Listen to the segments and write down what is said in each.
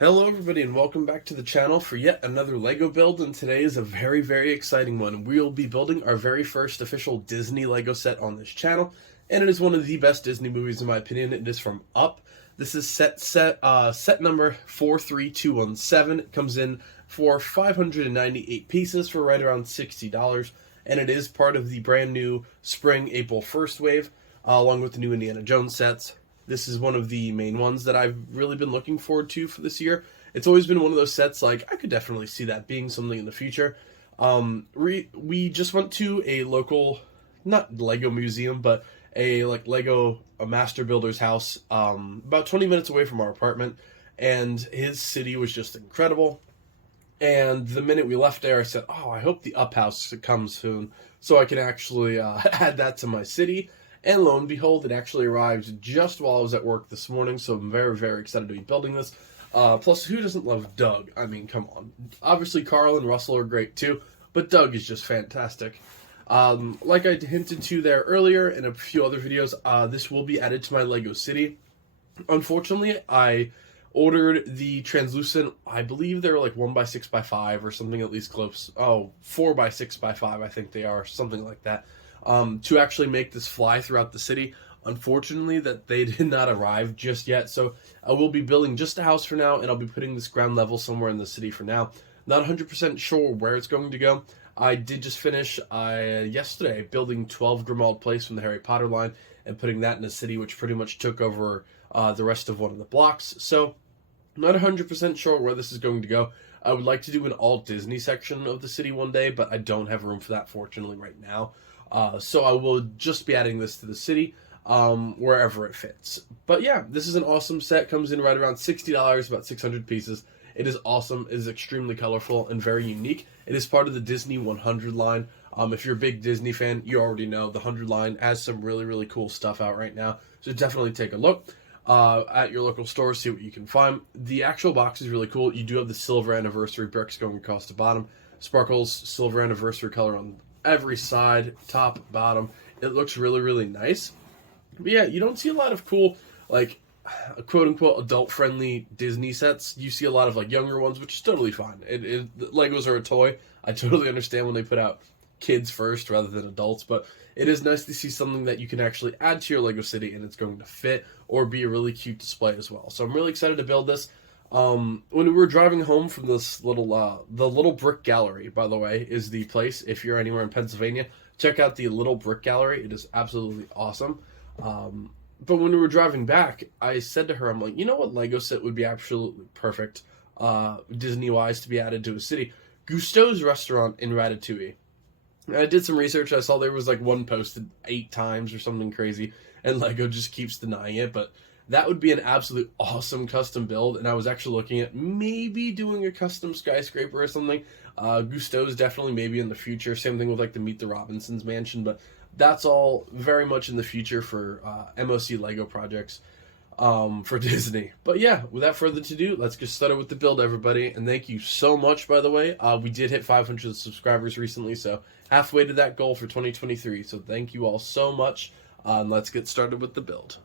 Hello everybody and welcome back to the channel for yet another LEGO build, and today is a very exciting one. We'll be building our very first official Disney LEGO set on this channel, and it is one of the best Disney movies in my opinion. It is from Up. This is set number 43217. It comes in for 598 pieces for right around $60, and it is part of the brand new Spring April 1st wave, along with the new Indiana Jones sets. This is one of the main ones that I've really been looking forward to for this year. It's always been one of those sets, like, I could definitely see that being something in the future. We just went to a local, not Lego museum, but a master builder's house, about 20 minutes away from our apartment, and his city was just incredible. And the minute we left there, I said, oh, I hope the Up House comes soon, so I can actually add that to my city. And lo and behold, it actually arrived just while I was at work this morning, so I'm very excited to be building this. Plus, who doesn't love Doug? I mean, come on. Obviously, Carl and Russell are great too, but Doug is just fantastic. Like I hinted to there earlier in a few other videos, this will be added to my LEGO City. Unfortunately, I ordered the translucent, I believe they're like 1x6x5 or something at least close. Oh, 4x6x5, I think they are, something like that. To actually make this fly throughout the city. Unfortunately, that they did not arrive just yet, so I will be building just a house for now, and I'll be putting this ground level somewhere in the city for now. Not 100% sure where it's going to go. I did just finish yesterday building 12 Grimmauld Place from the Harry Potter line and putting that in a city which pretty much took over the rest of one of the blocks, so not 100% sure where this is going to go. I would like to do an all Disney section of the city one day, but I don't have room for that, fortunately, right now. So I will just be adding this to the city, wherever it fits. But yeah, this is an awesome set. Comes in right around $60, about 600 pieces. It is awesome. It is extremely colorful and very unique. It is part of the Disney 100 line. If you're a big Disney fan, you already know the 100 line has some really cool stuff out right now. So definitely take a look at your local store, see what you can find. The actual box is really cool. You do have the silver anniversary bricks going across the bottom. Sparkles silver anniversary color on every side, top, bottom. It looks really nice. But yeah, you don't see a lot of cool, like, quote-unquote adult-friendly Disney sets. You see a lot of, like, younger ones, which is totally fine. Legos are a toy. I totally understand when they put out kids first rather than adults, but it is nice to see something that you can actually add to your LEGO City and it's going to fit or be a really cute display as well. So I'm really excited to build this. When we were driving home from this the Little Brick Gallery, by the way, is the place. If you're anywhere in Pennsylvania, check out the Little Brick Gallery. It is absolutely awesome. But when we were driving back, I said to her, I'm like, you know what LEGO set would be absolutely perfect, Disney-wise, to be added to a city? Gusteau's restaurant in Ratatouille. And I did some research. I saw there was like one posted 8 times or something crazy, and LEGO just keeps denying it, but that would be an absolute awesome custom build, and I was actually looking at maybe doing a custom skyscraper or something. Gusteau's definitely maybe in the future. Same thing with like the Meet the Robinsons mansion, but that's all very much in the future for MOC LEGO projects for Disney. But yeah, without further ado, let's get started with the build, everybody. And thank you so much, by the way. We did hit 500 subscribers recently, so halfway to that goal for 2023. So thank you all so much. And let's get started with the build.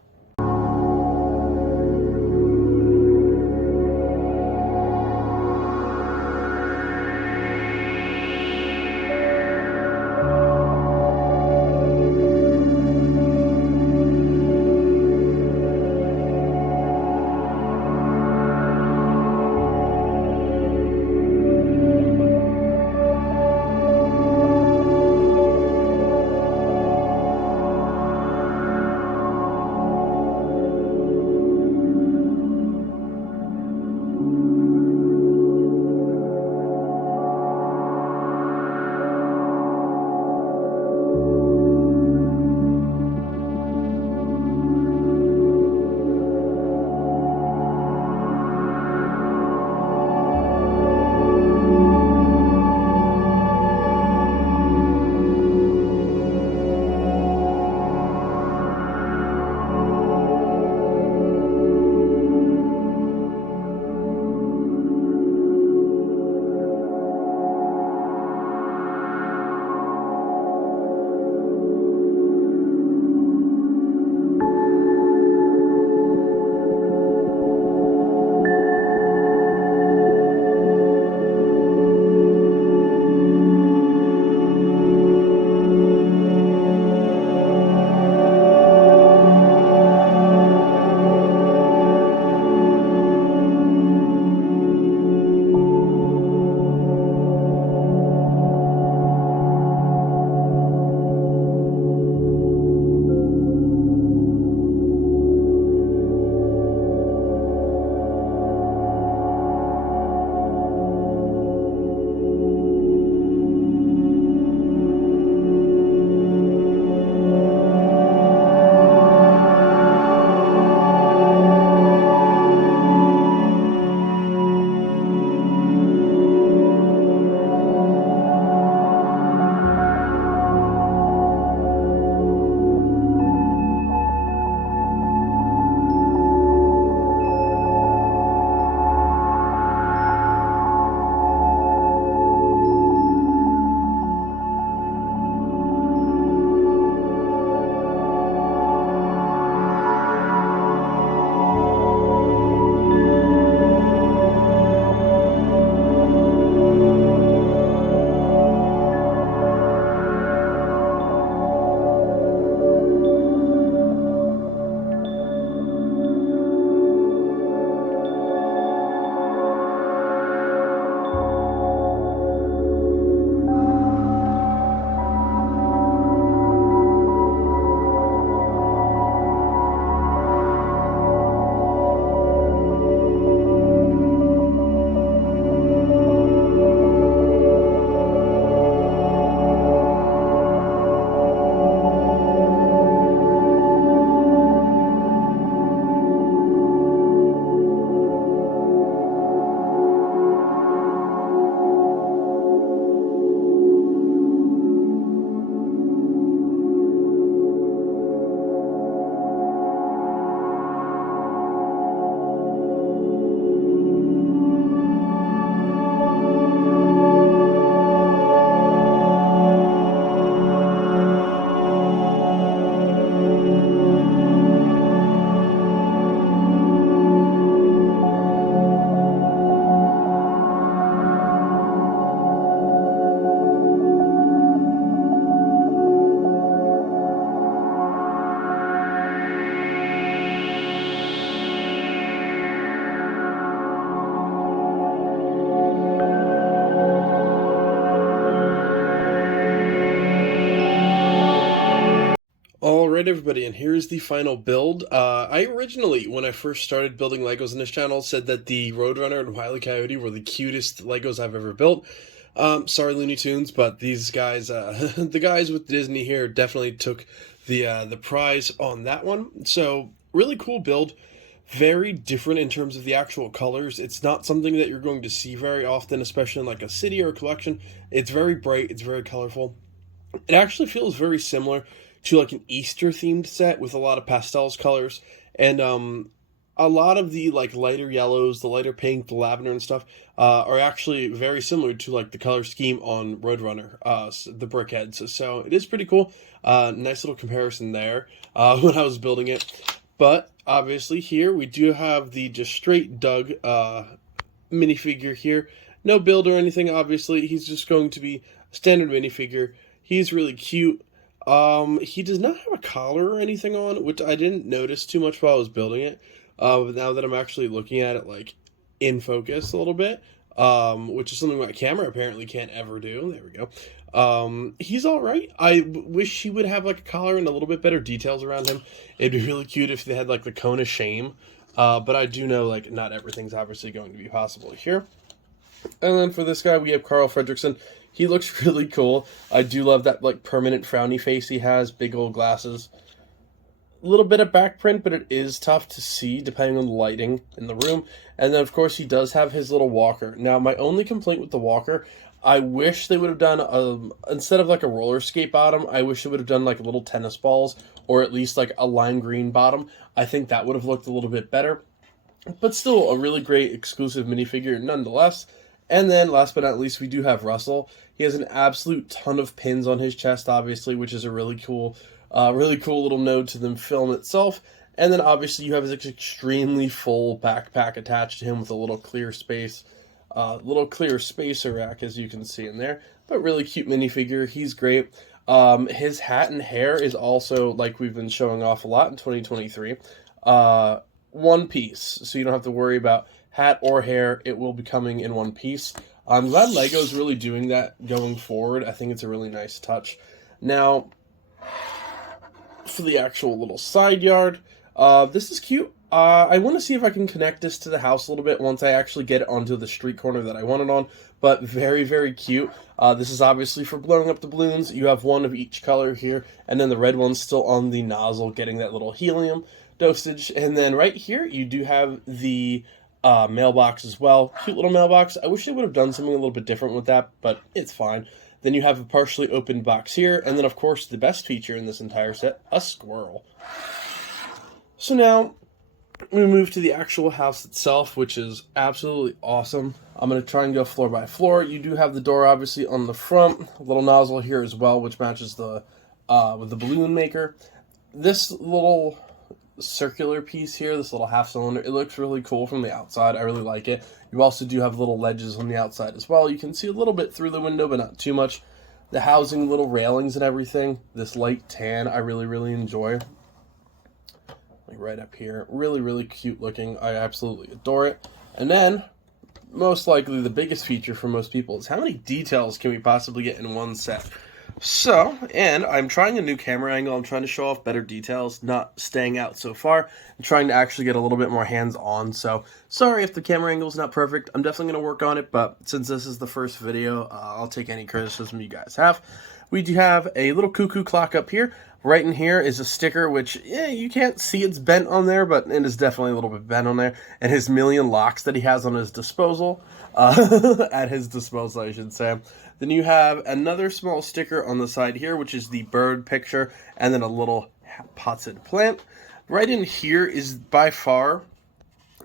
Alright everybody, and here's the final build. I originally, when I first started building Legos on this channel, said that the Roadrunner and Wile E. Coyote were the cutest Legos I've ever built. Sorry Looney Tunes, but these guys, the guys with Disney here definitely took the prize on that one. So, really cool build. Very different in terms of the actual colors. It's not something that you're going to see very often, especially in like a city or a collection. It's very bright, it's very colorful. It actually feels very similar to like an Easter themed set with a lot of pastels colors, and a lot of the like lighter yellows, the lighter pink, the lavender and stuff are actually very similar to like the color scheme on Roadrunner, the BrickHeadz. So it is pretty cool. Nice little comparison there when I was building it. But obviously here we do have the just straight Doug minifigure here. No build or anything, obviously. He's just going to be a standard minifigure. He's really cute. He does not have a collar or anything on, which I didn't notice too much while I was building it. But now that I'm actually looking at it, like, in focus a little bit, which is something my camera apparently can't ever do. There we go. He's alright. I wish he would have, like, a collar and a little bit better details around him. It'd be really cute if they had, like, the cone of shame. But I do know, like, not everything's obviously going to be possible here. And then for this guy, we have Carl Fredricksen. He looks really cool. I do love that, like, permanent frowny face he has. Big old glasses. A little bit of back print, but it is tough to see depending on the lighting in the room. And then, of course, he does have his little walker. Now, my only complaint with the walker, I wish they would have done, instead of, like, a roller skate bottom, I wish they would have done, like, little tennis balls, or at least, like, a lime green bottom. I think that would have looked a little bit better. But still, a really great exclusive minifigure nonetheless. And then, last but not least, we do have Russell. He has an absolute ton of pins on his chest, obviously, which is a really cool little nod to the film itself. And then, obviously, you have his extremely full backpack attached to him with a little clear spacer rack, as you can see in there. But really cute minifigure. He's great. His hat and hair is also, like we've been showing off a lot in 2023, one piece. So you don't have to worry about hat or hair. It will be coming in one piece. I'm glad LEGO's really doing that going forward. I think it's a really nice touch. Now, for the actual little side yard, this is cute. I want to see if I can connect this to the house a little bit once I actually get it onto the street corner that I want it on, but very, very cute. This is obviously for blowing up the balloons. You have one of each color here, and then the red one's still on the nozzle getting that little helium dosage. And then right here, you do have the mailbox as well. Cute little mailbox. I wish they would have done something a little bit different with that, but it's fine. Then you have a partially opened box here, and then of course the best feature in this entire set, a squirrel. So now we move to the actual house itself, which is absolutely awesome. I'm going to try and go floor by floor. You do have the door obviously on the front, a little nozzle here as well, which matches the with the balloon maker. This little circular piece here, this little half cylinder, it looks really cool from the outside. I really like it. You also do have little ledges on the outside as well. You can see a little bit through the window, but not too much. The housing, little railings and everything. This light tan, I really, really enjoy. Like right up here. Really, really cute looking. I absolutely adore it. And then, most likely the biggest feature for most people is how many details can we possibly get in one set? So, and I'm trying a new camera angle. I'm trying to show off better details, not staying out so far. I'm trying to actually get a little bit more hands-on. So, sorry if the camera angle is not perfect. I'm definitely going to work on it, but since this is the first video, I'll take any criticism you guys have. We do have a little cuckoo clock up here. Right in here is a sticker, which, yeah, you can't see it's bent on there, but it is definitely a little bit bent on there. And his million locks that he has on his disposal, at his disposal, I should say. Then you have another small sticker on the side here, which is the bird picture, and then a little potted plant. Right in here is by far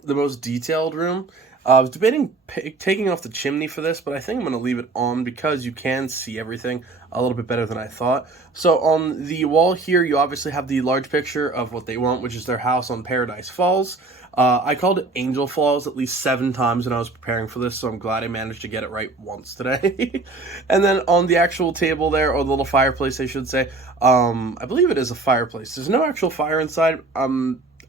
the most detailed room. I was debating taking off the chimney for this, but I think I'm going to leave it on because you can see everything a little bit better than I thought. So on the wall here, you obviously have the large picture of what they want, which is their house on Paradise Falls. I called it Angel Falls at least 7 times when I was preparing for this, so I'm glad I managed to get it right once today. And then on the actual table there, or the little fireplace, I should say, I believe it is a fireplace. There's no actual fire inside.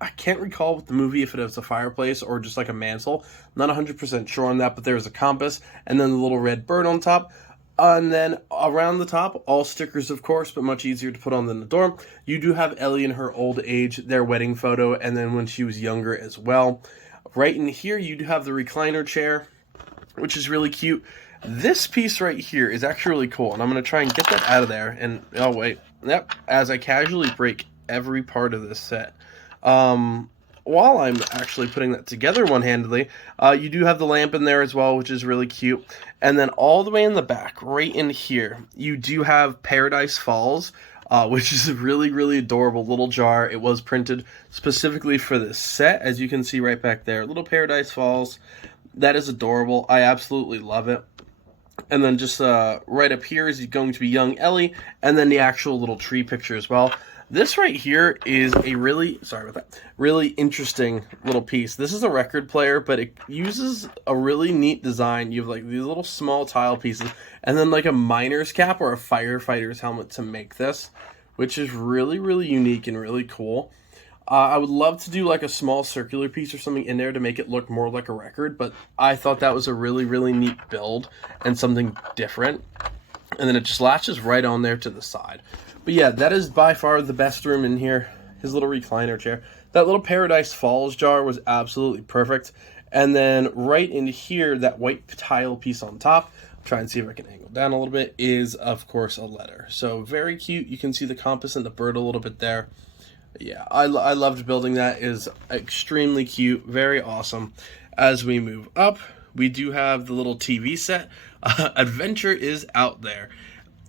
I can't recall with the movie if it was a fireplace or just like a mantle. I'm not 100% sure on that, but there's a compass and then the little red bird on top. And then around the top, all stickers, of course, but much easier to put on than the door. You do have Ellie in her old age, their wedding photo, and then when she was younger as well. Right in here, you do have the recliner chair, which is really cute. This piece right here is actually really cool, and I'm going to try and get that out of there. And, oh, wait. Yep, as I casually break every part of this set. While I'm actually putting that together one-handedly, you do have the lamp in there as well, which is really cute. And then all the way in the back, right in here, you do have Paradise Falls, which is a really, really adorable little jar. It was printed specifically for this set, as you can see right back there. Little Paradise Falls. That is adorable. I absolutely love it. And then just right up here is going to be young Ellie, and then the actual little tree picture as well. This right here is a really interesting little piece. This is a record player, but it uses a really neat design. You have like these little small tile pieces, and then like a miner's cap or a firefighter's helmet to make this, which is really, really unique and really cool. I would love to do like a small circular piece or something in there to make it look more like a record, but I thought that was a really, really neat build and something different. And then it just latches right on there to the side. But yeah, that is by far the best room in here. His little recliner chair. That little Paradise Falls jar was absolutely perfect. And then right in here, that white tile piece on top, I'll try and see if I can angle down a little bit, is of course a letter. So very cute. You can see the compass and the bird a little bit there. Yeah, I loved building that. It is extremely cute, very awesome. As we move up, we do have the little TV set. Adventure is out there.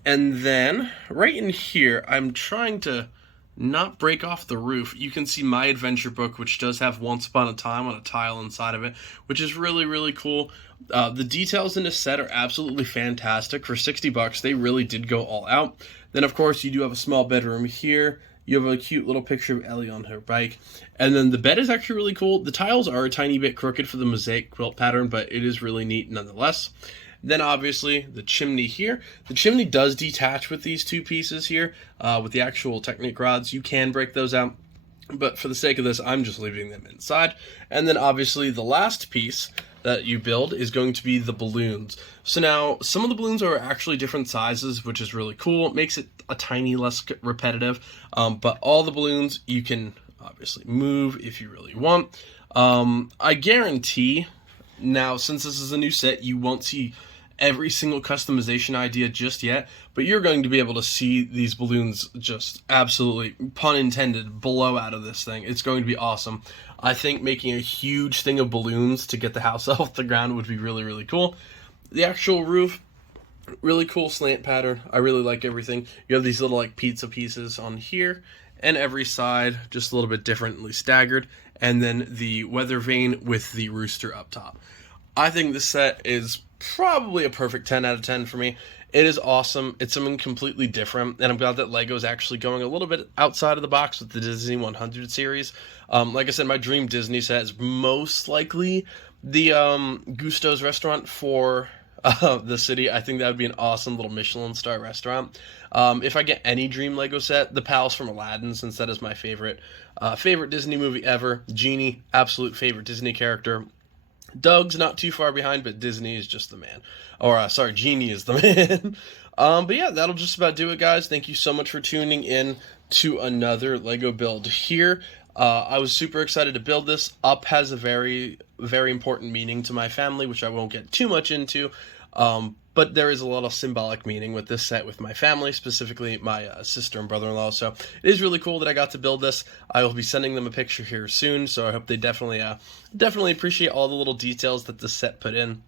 And then, right in here, I'm trying to not break off the roof. You can see my adventure book, which does have Once Upon a Time on a tile inside of it, which is really, really cool. The details in this set are absolutely fantastic. For $60, they really did go all out. Then, of course, you do have a small bedroom here. You have a cute little picture of Ellie on her bike. And then the bed is actually really cool. The tiles are a tiny bit crooked for the mosaic quilt pattern, but it is really neat nonetheless. Then obviously the chimney here. The chimney does detach with these two pieces here, with the actual Technic rods. You can break those out, but for the sake of this, I'm just leaving them inside. And then obviously the last piece that you build is going to be the balloons. So now, some of the balloons are actually different sizes, which is really cool. It makes it a tiny less repetitive, but all the balloons you can obviously move if you really want. I guarantee, now since this is a new set, you won't see every single customization idea just yet, but you're going to be able to see these balloons just absolutely, pun intended, blow out of this thing. It's going to be awesome. I think making a huge thing of balloons to get the house off the ground would be really, really cool. The actual roof, really cool slant pattern. I really like everything. You have these little like pizza pieces on here and every side, just a little bit differently staggered, and then the weather vane with the rooster up top. I think this set is probably a perfect 10 out of 10 for me. It is awesome. It's something completely different, and I'm glad that LEGO is actually going a little bit outside of the box with the Disney 100 series. Like I said, my dream Disney set is most likely the Gusto's restaurant for the city. I think that would be an awesome little Michelin star restaurant. If I get any dream LEGO set, the Palace from Aladdin, since that is my favorite Disney movie ever. Genie, absolute favorite Disney character. Doug's not too far behind, but Disney is just the man. Or, sorry, Genie is the man. But yeah, that'll just about do it, guys. Thank you so much for tuning in to another LEGO build here. I was super excited to build this. Up has a very, very important meaning to my family, which I won't get too much into. But there is a lot of symbolic meaning with this set with my family, specifically my sister and brother-in-law. So it is really cool that I got to build this. I will be sending them a picture here soon, so I hope they definitely appreciate all the little details that this set put in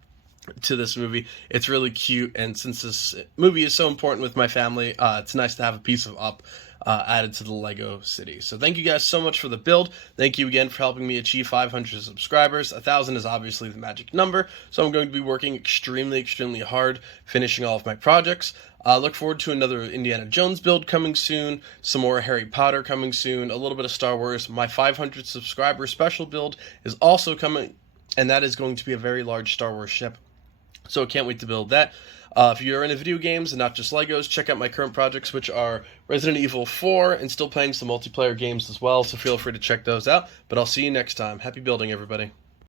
to this movie. It's really cute, and since this movie is so important with my family, it's nice to have a piece of Up added to the LEGO city. So thank you guys so much for the build. Thank you again for helping me achieve 500 subscribers. 1,000 is obviously the magic number, so I'm going to be working extremely, extremely hard finishing all of my projects. Look forward to another Indiana Jones build coming soon, some more Harry Potter coming soon, a little bit of Star Wars. My 500 subscriber special build is also coming, and that is going to be a very large Star Wars ship. So I can't wait to build that. If you're into video games and not just Legos, check out my current projects, which are Resident Evil 4 and still playing some multiplayer games as well, so feel free to check those out. But I'll see you next time. Happy building, everybody.